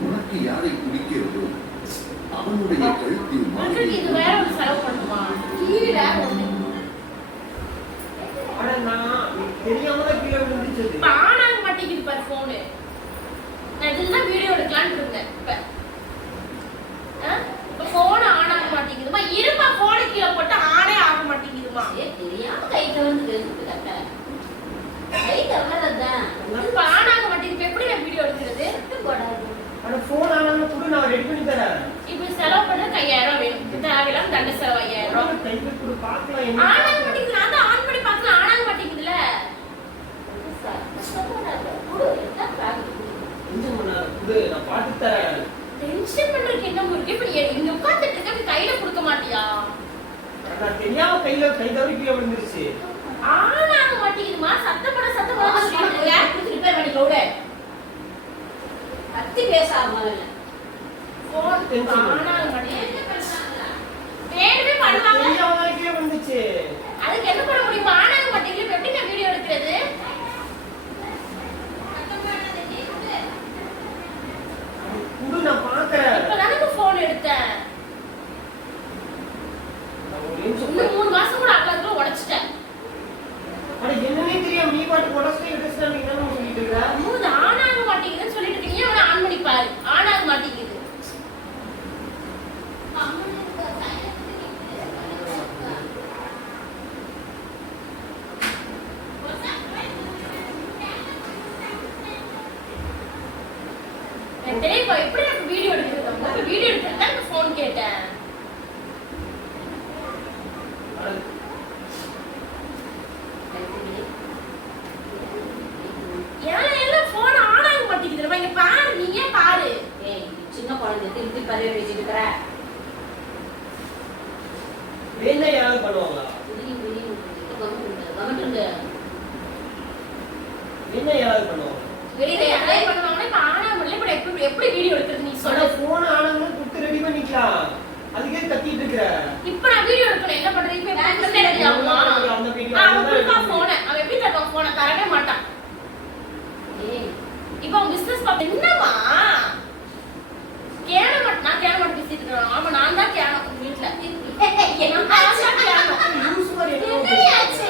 உனக்கு யாரை பிடிக்கிறதோ அவனுடைய கழுத்தில் உங்களுக்கு இது மாலை வேற ஒரு செலவு பண்ணுமா? கீழே தெரியாம விழுந்துச்சு ஆக மாட்டேங்குது பாரு போனு நான் இதுதான் வீடியோ எடுக்கலாம்னு இருந்தேன் இப்ப ஆ? இப்ப போன் ஆன் ஆக மாட்டேங்குதுமா இருப்பா போனை கீழே போட்டு ஆனே ஆக மாட்டேங்குதுமா தெரியாம கை தவறு பேசுது கட்ட கை தவறதான் இப்ப ஆன் ஆக மாட்டேங்குது இப்ப எப்படி நான் வீடியோ எடுக்கிறது போடாது ஆனா phone ஆனாலும் கூட நான் ரெடி பண்ணி தரேன் இப்ப செலவு பண்ண ஐயாயிரம் ரூபாய் தேவையில்லாம தண்ட செலவு ஐயாயிரம் என்ன ஆன் ஆக மாட்டேங்குது. நான் தான் ஆன் பண்ணி பார்க்கலாம் ஆன் ஆக மாட்டேங்குதுல டென்ஷன் பண்றதுக்கு என்ன இருக்கு இப்ப நீ இங்க உட்கார்ந்துட்டு இருக்க இப்படி கையில கொடுக்க மாட்டியா? தெரியாம கையில கை தவறி கீழே விழுந்துருச்சு ஆன் ஆக மாட்டேங்குதுமா சத்தம் போட சத்தம் போட. சொல்லிட்டு இருக்க. ரிப்பேர் பண்ணிக்க விடு கத்தி பேசாம இல்ல போன் Tension. ஆன் ஆக மாட்டேங்குது வேணுமே பண்ணுவாங்க தெரியாம தான் கீழே விழுந்துச்சு அதுக்கு என்ன பண்ண முடியும் ஆன் ஆக மாட்டேங்குது இப்ப எப்படி நான் வீடியோ எடுக்கிறது கொடு நான் பார்க்கறேன் இப்ப தானே போன் எடுத்தேன் நான் ஒரு நிமிஷம் இன்னும் மூணு மாசம் கூட அக்காதுக்குள்ள உடைச்சிட்டேன் ஆனா என்னன்னே தெரியாம நீ பாட்டு உடச்சு எடுத்துட்டா நீ என்ன சொல்லிட்டு இருக்க மூணு ஆன் ஆக மாட்டேங்குதுன்னு சொல்லிட்டு இருக்கீங்க அவனை ஆன் பண்ணி பாரு ஆன் ஆக மாட்டேங்குது எனக்கு தெரியும் இப்ப எப்படி எனக்கு வீடியோ எடுக்கிறது இப்ப வீடியோ எடுக்கிறது தான் ஃபோன் கேட்டேன். ஏன் எல்லாம் போன் ஆன் ஆக மாட்டேங்குது இங்க பாரு நீயே பாரு? ஏய் சின்ன குழந்தை திருப்பி பதவி வச்சுட்டு இருக்கிற. வேணா யாராவது பண்ணுவாங்களா? என்ன யாராவது பண்ணுவாங்க வெளியில யாராவது பண்ணுவாங்கன்னா இப்ப ஆன் ஆக முடியல. இப்ப எப்படி வீடியோ எடுக்கிறது நீ ஆனா சொல்லு போன் ஆனவங்க கொடுத்து ரெடி பண்ணிக்கலாம் அதுக்கே கத்திட்டு இருக்கிற இப்ப நான் வீடியோ எடுக்கணும் என்ன பண்றது இப்ப எப்படி பண்ண தெரியாமா அந்த video அவன் கொடுப்பான் எடுக்கணும். போனை அவன் எப்படி தருவான் போனை தரவே மாட்டான். இப்ப அவன் பிசினஸ் பார்த்து என்னமா கேன மட்டும் நான் கேன மட்டும் பேசிட்டு இருக்கேன். ஆமா நான் தான் கேன வீட்டுல என்ன கேன லூசு மாதிரி என்ன என்னடி ஆச்சு?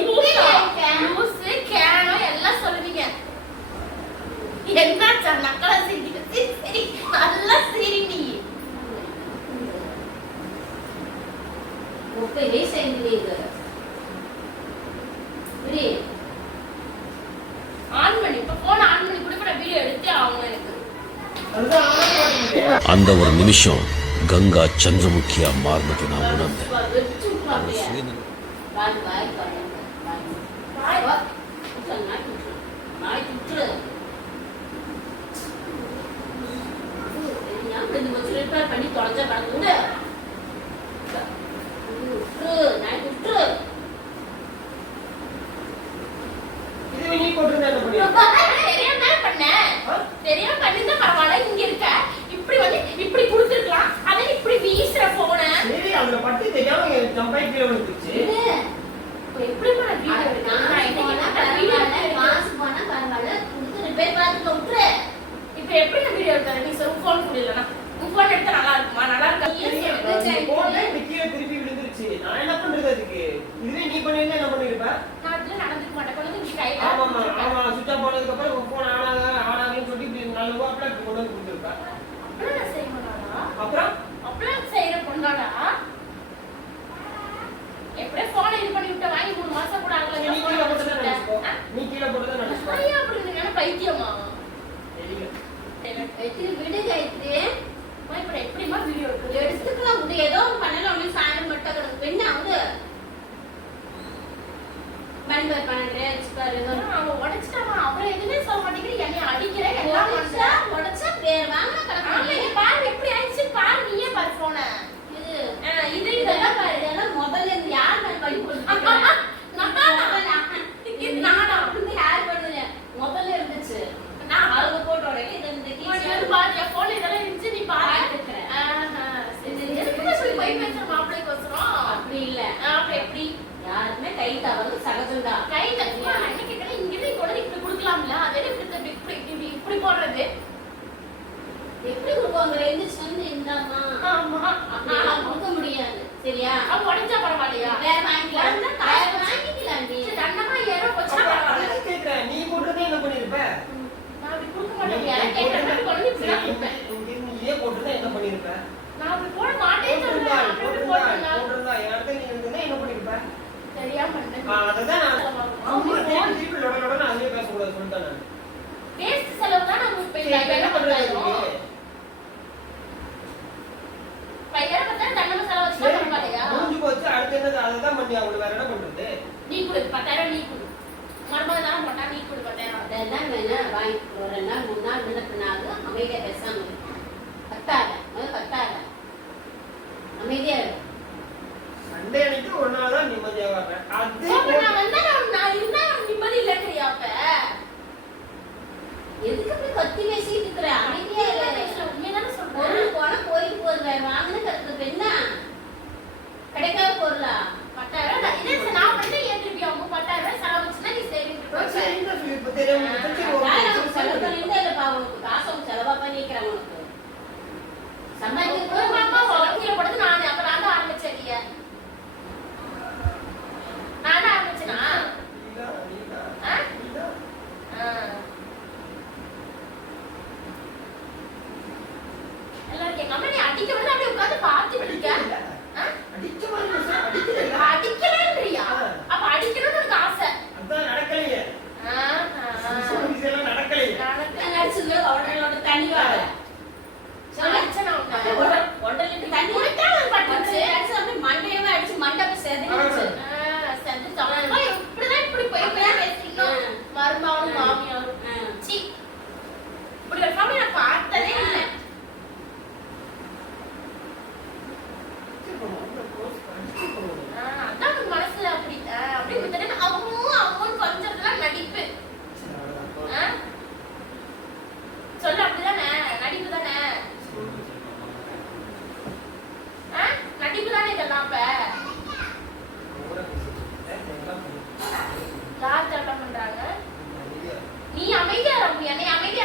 இப்படி ஆயிட்ட? லூசு, கேனோ எல்லாம் சொல்லுவீங்க. என்னாச்சா? நக்கலா சிரிக்கிற. சிரி, சிரி. நல்லா சிரி நீ. முப்பது வயசு ஆயிடுது இது புரி ஆன் பண்ணி, இப்ப phone ஆன் பண்ணி கூட இப்ப நான் video எடுத்தே ஆகணும் எனக்கு. அதுதான் ஆன மாட்டேங்குது அந்த ஒரு நிமிஷம் கங்கா சந்திரமுகியா மாறினதை நான் உணர்ந்தேன். வச்சு விட்டுரும் அவள் அப்படியே சுயநலம் வாய் வாய் பாருங்க வாய் வாய். வா. விட்டுரு, நாய் விட்டுரு. நாய் விட்டுரு. தெரியாம ரெண்டு வருஷம் repair பண்ணி தொலைஞ்சா கிடக்கு. விடு. விட்டுரு, நாய் விட்டுரு. இதுவே நீ போட்டிருந்தா என்ன பண்ணிருப்ப? தெரியாம தானே பண்ணேன். ஆ? தெரியாம பண்ணிருந்தா பரவாயில்ல, இங்க இருக்க. இப்படி வந்து இப்படி கொடுத்திருக்கலாம். அதை இப்படி வீசுற phone அ. சரி அதுல பட்டு நான்? நான் போனா நான் பரவாயில்ல. கொடுத்து பார்த்துக்க விட்டுரு. இப்ப எப்படி நான் வீடியோ எடுக்கிறேன் நீ சொல்லு ஃபோன் குடிலனா உன் ஃபோன் எடுத்தா நல்லா இருக்குமா? நல்லா இருக்கா? இப்படி கீழே திருப்பி விழுந்துருச்சு. நான் என்ன பண்றது அதுக்கு? இதுவே நீ பண்ணிருந்தா என்ன பண்ணிருப்ப? நான் அதுல நடந்துக்க மாட்டேன். கொண்டு வந்து ஆமாமா ஆமா ஆஃப் பண்ணதுக்கு அப்புறம் உன் போன் ஆனாக ஆனாகன்னு சொல்லி இப்படி நல்ல ரூபாய்ல இப்படி கொண்டு வந்து கொடுத்துருப்ப. அப்படிலாம் நான் செய்ய மாட்டானா அப்புறம்? அப்படிலாம் செய்யற பொண்ணாடா எப்படியே போனை இது பண்ணி விட்ட வாங்கி மூணு மாசம் கூட ஆகல. நீ கீழே போட்டுதான் நினைச்சுக்கோ. நீ கீழே போட்டுதான் நினைச்சுக்கோ. ஐயா அப்படி இருந்தீங்கன்னா பைத்தியமா? விடு இப்ப நான் எப்படிம்மா வீடியோ எடுத்துக்கலாம். விடு. ஏதோ பண்ணல, ஒண்ணு சாயந்தரம் மட்டும் கிடக்கு. என்ன ஆகுது? மணி பாரு, பன்னெண்டு, அடிச்சு பாரு, ஏதோ ஒண்ணு. அவன் உடைச்சிட்டாமா அவரை எதுவுமே சொல்ல மாட்டேங்கிற என்னை அடிக்கிற எல்லாம் உடைச்சா, உடைச்சா வேற வாங்கினா கிடக்கு. ஆமா இங்க பாரு எப்படி ஆயிடுச்சு பாரு நீயே பாரு போனை இது, இது இதெல்லாம் இதெல்லாம் பாரு, இதெல்லாம் முதல்ல இருந்து யார் மேல பழி போட்டுருக்கா? நானா? முதல்ல இது நானா? வந்து யார் பண்ணுது? முதல்ல இருந்துச்சு எப்படி கொடுப்பாங்க எந்திரிச்சு வந்து ஆமா. கொடுக்க முடியாது. சரியா? அவ உடைஞ்சா பரவாயில்லையா? வேற வாங்கிக்கலாம். வேற வாங்கிக்கலாம். நீ ஏற அப்ப பரவாயில்ல. கேக்குறேன். நீ போட்டிருந்தா என்ன பண்ணிருப்ப? நான் அப்படி கொடுக்க மாட்டேன். எனக்கு கேட்ட மாதிரி கொண்டு இப்படி தான் கொடுப்பேன். இங்க இருந்து நீயே போட்டிருந்தா என்ன பண்ணிருப்ப? நான் அப்படி போட மாட்டேன்னு போட்டிருந்தா, சொல்றேன். அப்படி இப்படி போட்டிருந்தா, நீ என்ன பண்ணிருப்ப? தெரியாம ஆ, பண்ணேன் அதுதான் நான் லொட சொல்லிட்டேன் நான். வேஸ்ட் செலவு தான் சரி, இப்ப என்ன பண்றது இதுக்கு? பையன் பார்த்தா தண்டமா செலவு வச்சா சரி, பரவாயில்லையா முடிஞ்சு போச்சு அடுத்து என்னது அதை பண்ணி அவங்களுக்கு வேற என்ன பண்றது நீ கொடு பத்தாயிரம் நீ கொடு. மருமகன் தானே போட்டா நீ கொடு பத்தாயிரம் அதெல்லாம் வேணா வாங்கி ஒரு ரெண்டு நாள் மூணு நாள் முன்னப்பினாலும் அமைதியா பேசாம இரு. பத்தாத முதல்ல பத்தாத. அமைதியா இரு. சண்டே அன்னைக்கு ஒரு நாள் தான் நிம்மதியா வர்றேன். அது அப்ப நான் வந்தா நான் இருந்தா நிம்மதி இல்லைன்றியா அப்ப எதுக்கு இப்படி கத்தி பேசிட்டு இருக்கிற? அமைதியா உண்மையா இரு. பேசுற, உண்மையா தானே சொல்றேன் பொருள் போனா போயிட்டு போகுது வேற வாங்கின கத்துறது என்ன கிடைக்காத பொருளா பத்தாயிரம் நான் இதே சரி, நான் மட்டும் ஏன் திருப்பி அவங்க பத்தாயிரம் ரூபாய் செலவு வச்சுன்னா நீ சேவிங் சரி, இந்த இப்ப தெரியாம இருந்துச்சு, சரி, ஒரு நான் நிமிஷம் நமக்கு செலவு சொல்லு. பண்ணிட்டு இல்லப்பா உனக்கு காசு அவங்க செலவா பண்ணிக்கிறேன் உனக்கு ஒரு மாமா சம்பாதிக்க வாழ்க்கையில போடுறது நானு அப்ப நான் தான் ஆரம்பிச்சேன் நீ நான் தான் ஆரம்பிச்சேனா நீதான், நீதான், ஆ? நீதான். ஆ. எல்லாரும் எங்க அம்மா நீ அடிக்க வந்து அப்படியே உட்கார்ந்து பார்த்துட்டு இருக்க அடிக்கல. ஆ? அடிச்ச மாதிரி இல்ல சார், அடிக்கல. அடிக்கலன்றியா அப்ப அடிக்கணும்னு எனக்கு ஆசை அதான் நடக்கலையே ஆஹா. இதெல்லாம் நடக்கலையே நானும் அடிச்சது உடனே தண்ணி வாங்க அடிச்சேனா உன்னை? ஒன்றரை லிட்டர் தண்ணி உனக்கே ஒரு பட்டுச்சு. அடிச்சு அப்படியே மண்டையவே அடிச்சு மண்டை அப்படியே செதறிடுச்சு ஆ, செஞ்சுட்டான். அம்மா, இப்படிதான் இப்படி போய் போய் பேசுறீங்க. மருமகனும் மாமியாரும். ஆ. சீ. இப்படி ஒரு family நான் பார்த்ததே இல்லை. ஆ, அதான் உனக்கு மனசுல அப்படி ஆ, அப்படி விட்டுட்டு அம்மும் அம்முன்னு கொஞ்சறதுலாம் நடிப்பு ஆ? சொல்லு அப்படிதானே நடிப்பு தானே ஆ? நடிப்பு தானே இதெல்லாம் அப்ப யார் தட்டம் பண்றாங்க நீ அமைதியா இரு, என்னை அமைதியா இரு,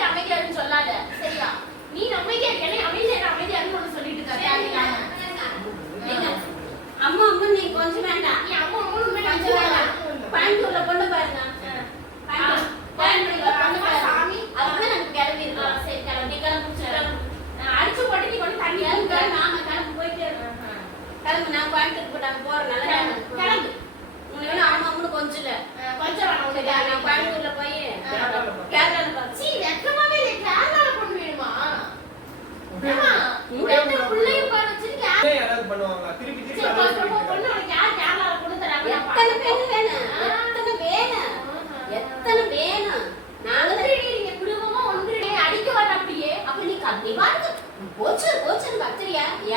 அமைதியா இருன்னு சொல்லாத. சரியா? நீ அமைதியா என்னை அமைதியா இரு, அமைதியா சொல்லிட்டு இருக்க தேவையில்லாம. அம்மா அம்மா நீ கொஞ்சம் வேண்டாம். நீ அம்மா அம்மா கொஞ்சம் வேண்டாம். கோயம்புத்தூர்ல பொண்ணு பாருங்க. கோயம்புத்தூர்ல பொண்ணு பாருங்க. சாமி. அதுதான் நாங்க கிளம்பி இருக்கோம் சரி கிளம்பி. கிளம்பி அடிச்சு போட்டு நீ கொண்டு தண்ணி கிளம்பு போயிட்டே இருக்கோம். கிளம்பு நான் கோயம்புத்தூர் போய் நாங்க போறோம் நல்லா கிளம்பு, கிளம்பு. உனக்கு வேணும் அம்மா அம்முன்னு கொஞ்சம் இல்ல ஆ, கொஞ்சம் வேணாம் உனக்கு சரியா நான் கோயம்புத்தூர்ல போய் கேரளால கேரளால பார்த்து சீ, வெக்கமாவே இல்லை. கேரளால பொண்ணு வேணுமா? ஏம்மா, ஒரே இந்த இடத்துல ஒரு புள்ளைய உட்கார வச்சிருக்க. யாராவது பண்ணுவாங்களா திருப்பி திருப்பி சரி, அதை பொண்ணு சொல்லிட்டு பொண்ணு உனக்கு யார் கேரளால பொண்ணு தராங்க? நான் எத்தனை பார்க்கணும். பேர்? வேணும் எத்தனை வேணும் எத்தனை வேணும் நாங்க ஒன்றிடி, நீங்க குடும்பமா ஒன்றிடி. அடிக்க வர அப்படியே. அப்ப நீ போச்சு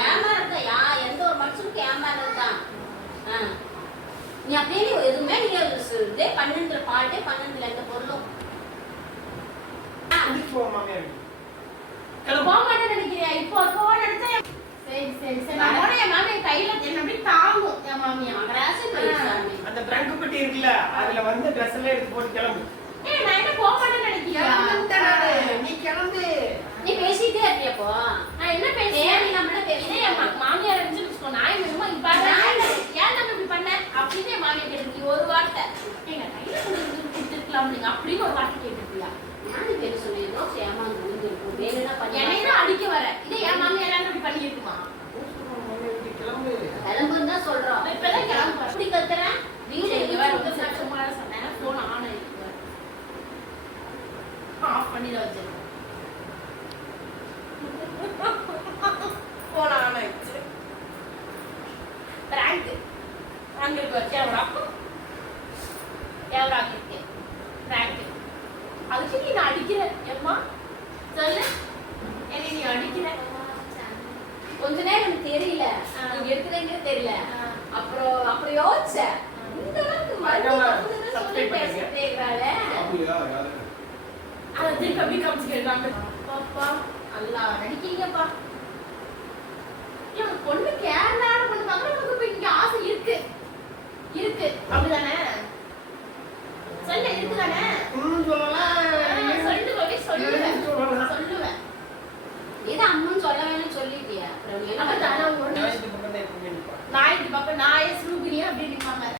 ஏமாறத யா எந்த ஒரு மனுஷனுக்கு ஏமாறது தான் நீ அப்படியே எதுவுமே நீ இதே பாட்டே பண்ணுறதுல எந்த பொருளும். போக நினைக்கிறியா? இப்போ சரி, சரி, சரி. நான் போனா என் மாமி என் கையில என்னை அப்படியே தாங்கும், என் மாமியா. மகராசி பேசாமி அந்த ட்ரங்க் பெட்டி இருக்குல்ல அதுல வந்து ட்ரெஸ் எல்லாம் எடுத்து போட்டு கிளம்பு ஏய், நான் என்ன போக மாட்டேன்னு நானு. நீ கிளம்பு நீ பேசிட்டே இருக்கியப்போ நான் என்ன பேசுறேன்? இதே என் மா- மாமியார் இருந்துச்சு வச்சுக்கோ, வேணுமா? இங்க. ஏன் இப்படி பண்ண? அப்படின்னு என் மாமியார். ஒரு வார்த்தை. ஏங்க, கையில கொடுத்துருக்கலாம் நீங்க அப்படின்னு ஒரு வார்த்தை கேட்டுருக்கியா? நான் பேர் ஏதோ ஏமாந்து விழுந்திருக்கும் வேணும்னா பண்ணி அடிக்க வர. இதே என் மாமியார் யாரும் இப்படி பண்ணியிருக்குமா? கிளம்பு கிளம்புன்னு தான் சொல்றோம் இப்பதான் கிளம்புறேன். அப்படி கத்துறேன் வீடு சும்மா சொன்னேன். phone on ஆயிருக்கு. Off பண்ணி தான் வச்சிருக்கேன். phone on ஆயிடுச்சு. Prank இருக்கு, கேமரா. கேமரா இருக்கு. Prank. அதுக்கு நீ நான் அடிக்கிற ஏம்மா சொல்லு என்னை நீ அடிக்கிற கொஞ்ச நேரம் எனக்கு தெரியல. எடுக்கிறீங்க தெரியல. அப்புறம் அப்புறம் யோசிச்சேன். இந்த அளவுக்கு வந்து சொல்லி யாரு? அதை திருப்பி காமிச்சுக்கிறாங்க பாப்பா நல்லா நடிக்கீங்கப்பா